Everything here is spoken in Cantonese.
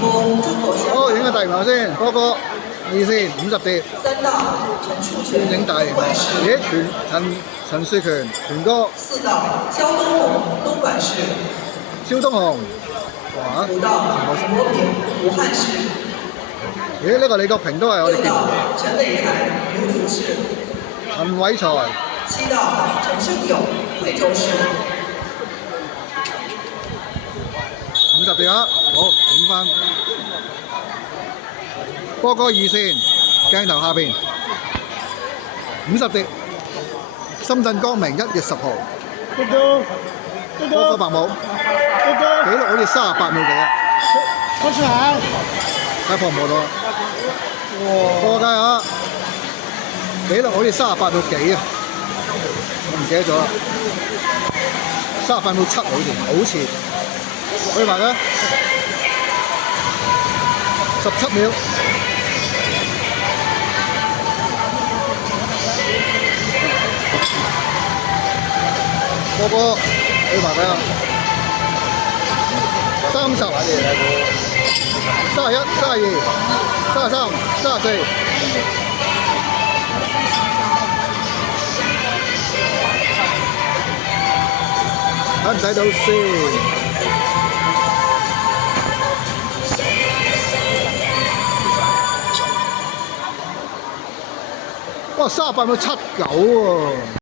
好，影個大牛先，波哥二線50碟。3道陳樹全，影大型，咦？陳樹權，權哥。4道肖東紅，東莞市。肖東紅，哇！5道羅平，武漢市。咦？呢個李國平都係我哋見。6道陳偉才，蘆竹市。陳偉才。7道陳勝勇，惠州市。50碟啊！好，影翻。波哥二線，鏡頭下邊。50碟。深圳光明1月10號。波哥白帽。紀錄好似38秒幾啊！出嚟！睇破冇到。波街啊！紀錄好似38秒幾啊！我唔記得咗啦。38秒7好似。可以話嘅。17秒。波哥，可以話嘅。30、31、32、33、34。睇唔睇到先？哇！38秒79喎。